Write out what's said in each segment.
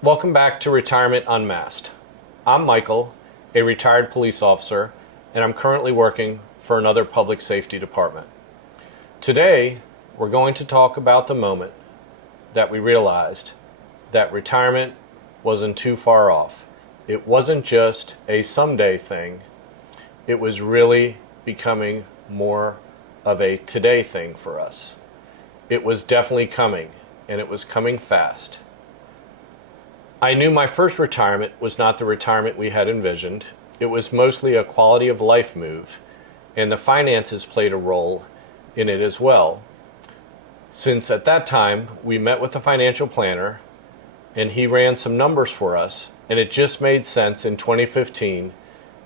Welcome back to Retirement Unmasked. I'm Michael, a retired police officer, and I'm currently working for another public safety department. Today, we're going to talk about the moment that we realized that retirement wasn't too far off. It wasn't just a someday thing, it was really becoming more of a today thing for us. It was definitely coming, and it was coming fast. I knew my first retirement was not the retirement we had envisioned. It was mostly a quality of life move, and the finances played a role in it as well. Since at that time, we met with a financial planner, and he ran some numbers for us, and it just made sense in 2015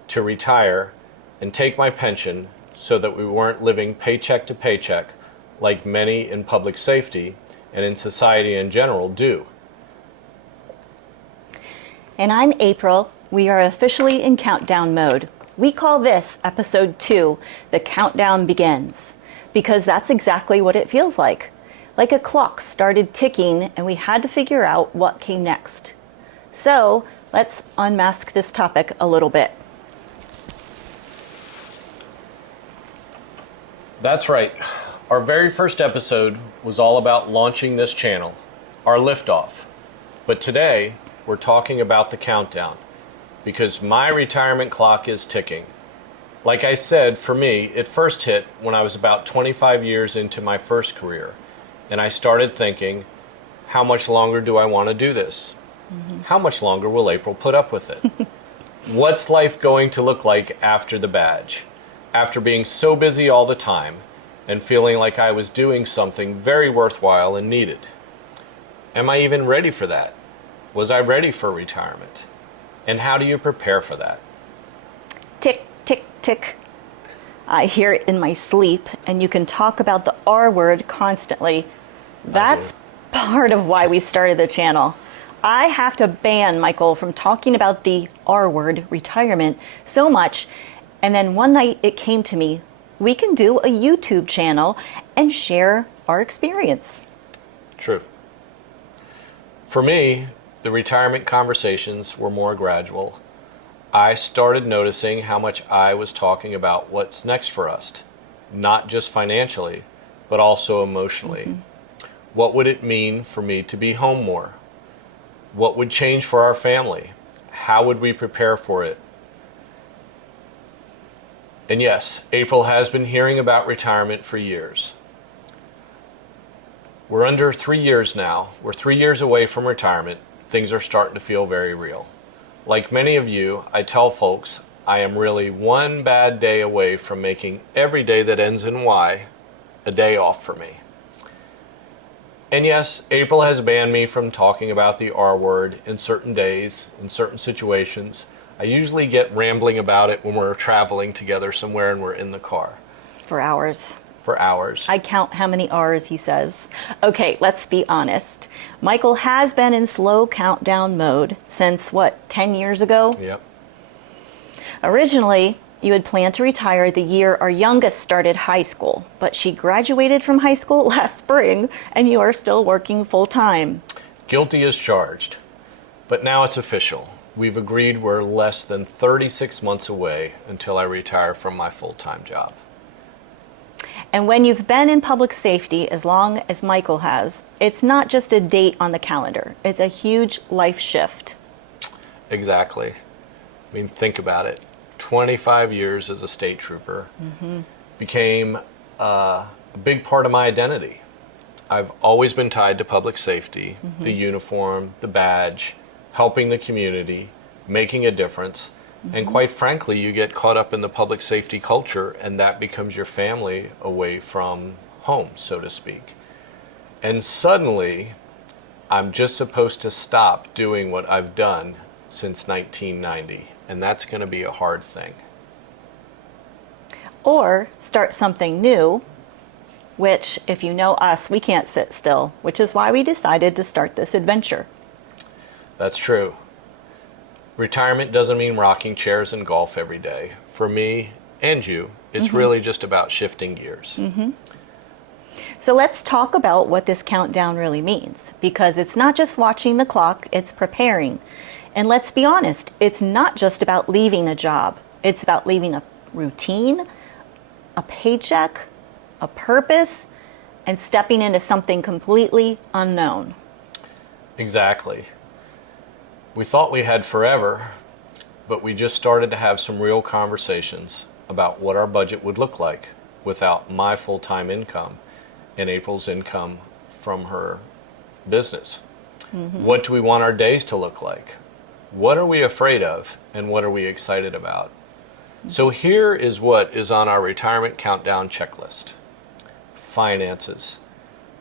to retire and take my pension so that we weren't living paycheck to paycheck like many in public safety and in society in general do. And I'm April. We are officially in countdown mode. We call this episode 2, The Countdown Begins, because that's exactly what it feels like. Like a clock started ticking and we had to figure out what came next. So let's unmask this topic a little bit. That's right. Our very first episode was all about launching this channel, our liftoff. But today, we're talking about the countdown, because my retirement clock is ticking. Like I said, for me, it first hit when I was about 25 years into my first career, and I started thinking, how much longer do I want to do this? How much longer will April put up with it? What's life going to look like after the badge? After being so busy all the time, and feeling like I was doing something very worthwhile and needed. Am I even ready for that? Was I ready for retirement? And how do you prepare for that? Tick, tick, tick. I hear it in my sleep, and you can talk about the R word constantly. That's part of why we started the channel. I have to ban Michael from talking about the R word, retirement, so much. And then one night it came to me, we can do a YouTube channel and share our experience. True. For me, the retirement conversations were more gradual. I started noticing how much I was talking about what's next for us, not just financially, but also emotionally. What would it mean for me to be home more? What would change for our family? How would we prepare for it? And yes, April has been hearing about retirement for years. We're under 3 years now. We're 3 years away from retirement. Things are starting to feel very real. Like many of you, I tell folks I am really one bad day away from making every day that ends in Y a day off for me. And yes, April has banned me from talking about the R word in certain days, in certain situations. I usually get rambling about it when we're traveling together somewhere and we're in the car. For hours. For hours. I count how many R's he says. Okay, let's be honest. Michael has been in slow countdown mode since, 10 years ago? Yep. Originally, you had planned to retire the year our youngest started high school, but she graduated from high school last spring, and you are still working full-time. Guilty as charged. But now it's official. We've agreed we're less than 36 months away until I retire from my full-time job. And when you've been in public safety as long as Michael has, it's not just a date on the calendar. It's a huge life shift. Exactly. I mean, think about it. 25 years as a state trooper became a big part of my identity. I've always been tied to public safety, the uniform, the badge, helping the community, making a difference. And quite frankly, you get caught up in the public safety culture, and that becomes your family away from home, so to speak. And suddenly, I'm just supposed to stop doing what I've done since 1990, and that's going to be a hard thing. Or start something new, which, if you know us, we can't sit still, which is why we decided to start this adventure. That's true. Retirement doesn't mean rocking chairs and golf every day. For me and you, it's really just about shifting gears. So let's talk about what this countdown really means, because it's not just watching the clock, it's preparing. And let's be honest, it's not just about leaving a job. It's about leaving a routine, a paycheck, a purpose, and stepping into something completely unknown. Exactly. We thought we had forever, but we just started to have some real conversations about what our budget would look like without my full-time income and April's income from her business. What do we want our days to look like? What are we afraid of, and what are we excited about? So here is what is on our retirement countdown checklist. Finances.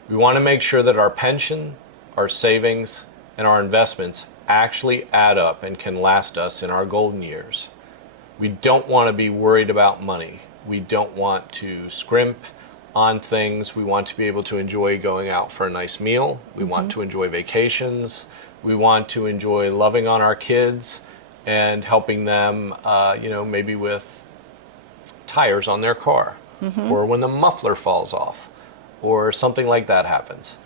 We want to make sure that our pension, our savings, and our investments actually add up and can last us in our golden years. We don't want to be worried about money. We don't want to scrimp on things. We want to be able to enjoy going out for a nice meal. We want to enjoy vacations. We want to enjoy loving on our kids and helping them, maybe with tires on their car, or when the muffler falls off, or something like that happens.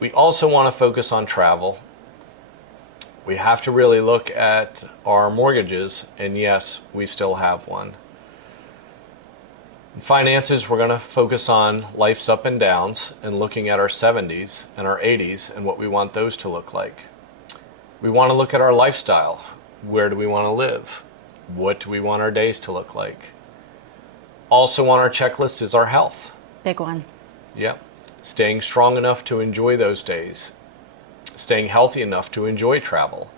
We also want to focus on travel. We have to really look at our mortgages, and yes, we still have one. In finances, we're going to focus on life's up and downs and looking at our 70s and our 80s and what we want those to look like. We want to look at our lifestyle. Where do we want to live? What do we want our days to look like? Also on our checklist is our health. Big one. Yep. Staying strong enough to enjoy those days. Staying healthy enough to enjoy travel.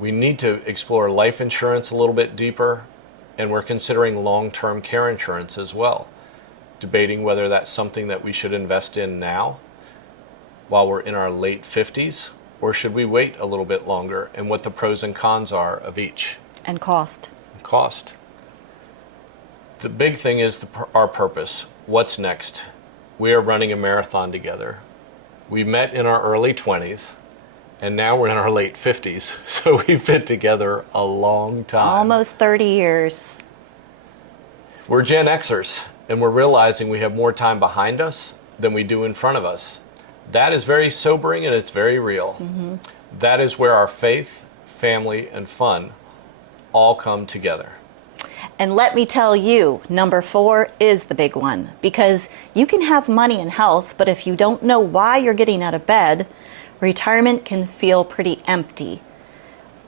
We need to explore life insurance a little bit deeper, and we're considering long-term care insurance as well, debating whether that's something that we should invest in now while we're in our late 50s, or should we wait a little bit longer, and what the pros and cons are of each. And cost. Cost. The big thing is our purpose. What's next? We are running a marathon together. We met in our early 20s, and now we're in our late 50s, so we've been together a long time. Almost 30 years. We're Gen Xers, and we're realizing we have more time behind us than we do in front of us. That is very sobering, and it's very real. That is where our faith, family, and fun all come together. And let me tell you, number 4 is the big one, because you can have money and health, but if you don't know why you're getting out of bed, retirement can feel pretty empty.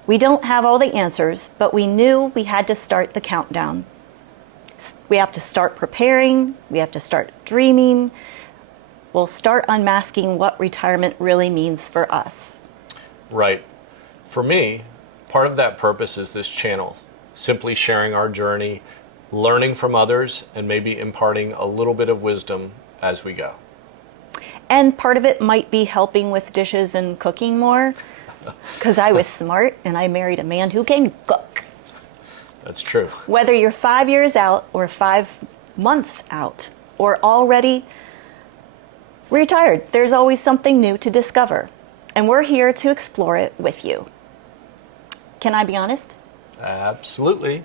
We don't have all the answers, but we knew we had to start the countdown. We have to start preparing, we have to start dreaming. We'll start unmasking what retirement really means for us. Right. For me, part of that purpose is this channel. Simply sharing our journey, learning from others, and maybe imparting a little bit of wisdom as we go. And part of it might be helping with dishes and cooking more, because I was smart and I married a man who can cook. That's true. Whether you're 5 years out or 5 months out or already retired, there's always something new to discover. And we're here to explore it with you. Can I be honest? Absolutely.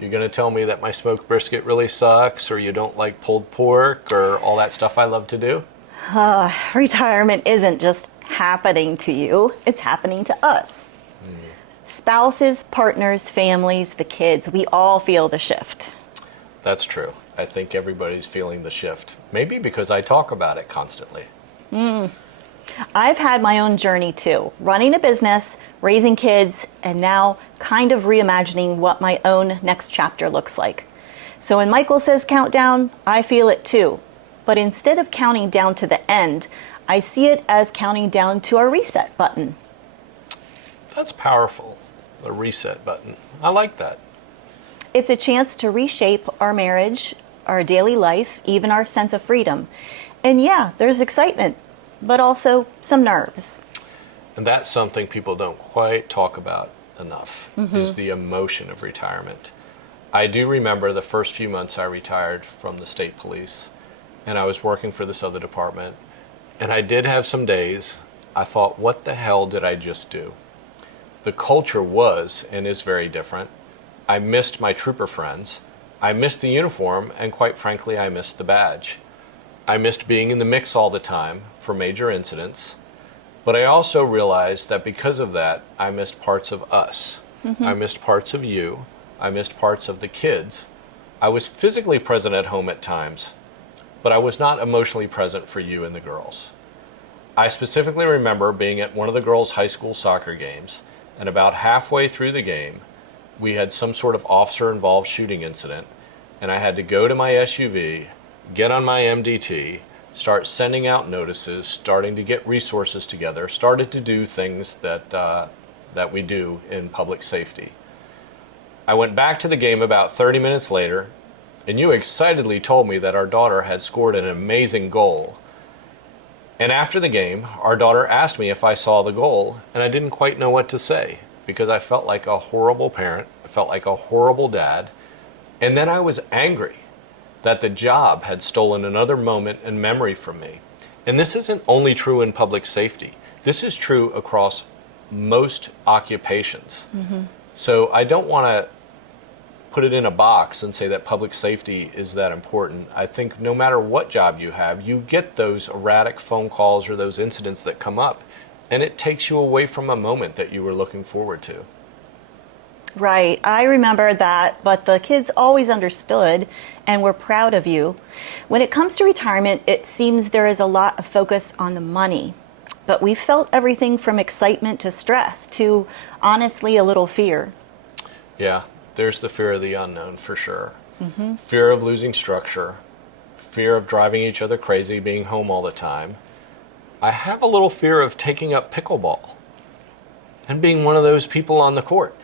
You're going to tell me that my smoked brisket really sucks, or you don't like pulled pork, or all that stuff I love to do? Retirement isn't just happening to you, it's happening to us. Spouses, partners, families, the kids, we all feel the shift. That's true. I think everybody's feeling the shift. Maybe because I talk about it constantly. I've had my own journey too, running a business, raising kids, and now kind of reimagining what my own next chapter looks like. So when Michael says countdown, I feel it too. But instead of counting down to the end, I see it as counting down to our reset button. That's powerful, the reset button. I like that. It's a chance to reshape our marriage, our daily life, even our sense of freedom. And yeah, there's excitement, but also some nerves. And that's something people don't quite talk about enough, is the emotion of retirement. I do remember the first few months I retired from the state police, and I was working for this other department, and I did have some days I thought, what the hell did I just do? The culture was and is very different. I missed my trooper friends. I missed the uniform, and quite frankly, I missed the badge. I missed being in the mix all the time for major incidents, but I also realized that because of that, I missed parts of us. I missed parts of you. I missed parts of the kids. I was physically present at home at times, but I was not emotionally present for you and the girls. I specifically remember being at one of the girls' high school soccer games, and about halfway through the game, we had some sort of officer-involved shooting incident, and I had to go to my SUV, get on my MDT, start sending out notices, starting to get resources together, started to do things that we do in public safety. I went back to the game about 30 minutes later, and you excitedly told me that our daughter had scored an amazing goal. And after the game, our daughter asked me if I saw the goal, and I didn't quite know what to say, because I felt like a horrible parent, I felt like a horrible dad, and then I was angry that the job had stolen another moment and memory from me. And this isn't only true in public safety. This is true across most occupations. So I don't want to put it in a box and say that public safety is that important. I think no matter what job you have, you get those erratic phone calls or those incidents that come up, and it takes you away from a moment that you were looking forward to. Right. I remember that, but the kids always understood and were proud of you. When it comes to retirement, it seems there is a lot of focus on the money, but we felt everything from excitement to stress to, honestly, a little fear. Yeah, there's the fear of the unknown for sure. Fear of losing structure, fear of driving each other crazy, being home all the time. I have a little fear of taking up pickleball and being one of those people on the court.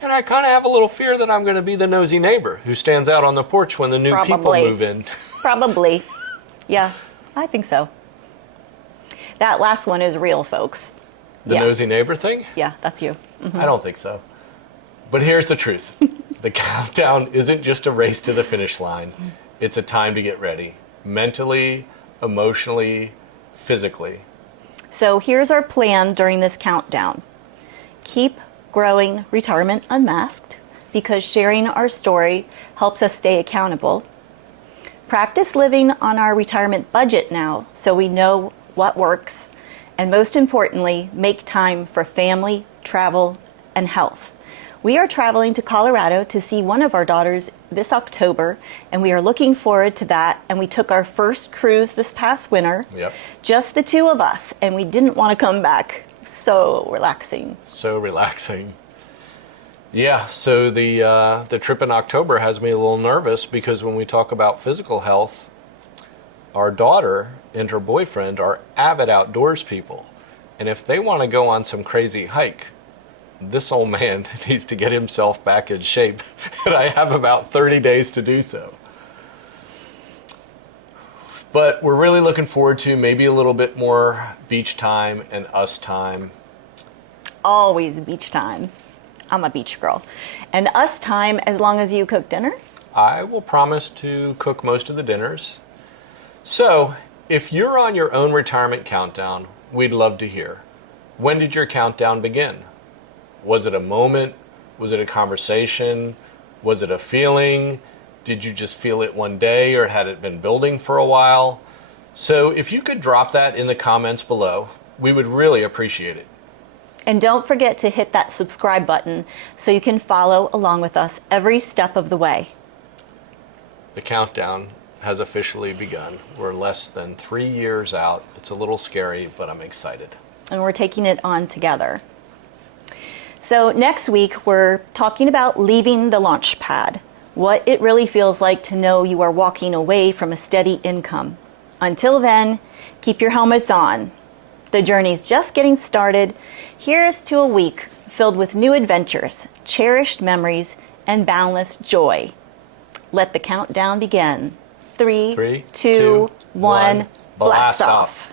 And I kind of have a little fear that I'm going to be the nosy neighbor who stands out on the porch when the new people move in. Probably. Yeah, I think so. That last one is real, folks. The nosy neighbor thing? Yeah, that's you. I don't think so. But here's the truth. The countdown isn't just a race to the finish line. It's a time to get ready. Mentally, emotionally, physically. So here's our plan during this countdown. Keep growing Retirement Unmasked, because sharing our story helps us stay accountable. Practice living on our retirement budget now so we know what works. And most importantly, make time for family, travel, and health. We are traveling to Colorado to see one of our daughters this October, and we are looking forward to that. And we took our first cruise this past winter, just the two of us, and we didn't want to come back. So relaxing. So relaxing. Yeah, so the trip in October has me a little nervous because when we talk about physical health, our daughter and her boyfriend are avid outdoors people. And if they want to go on some crazy hike, this old man needs to get himself back in shape. And I have about 30 days to do so. But we're really looking forward to maybe a little bit more beach time and us time. Always beach time. I'm a beach girl. And us time as long as you cook dinner? I will promise to cook most of the dinners. So, if you're on your own retirement countdown, we'd love to hear. When did your countdown begin? Was it a moment? Was it a conversation? Was it a feeling? Did you just feel it one day, or had it been building for a while? So if you could drop that in the comments below, we would really appreciate it. And don't forget to hit that subscribe button so you can follow along with us every step of the way. The countdown has officially begun. We're less than 3 years out. It's a little scary, but I'm excited. And we're taking it on together. So next week, we're talking about leaving the launch pad. What it really feels like to know you are walking away from a steady income. Until then, keep your helmets on. The journey's just getting started. Here's to a week filled with new adventures, cherished memories, and boundless joy. Let the countdown begin. 3, 2, 1, blast off.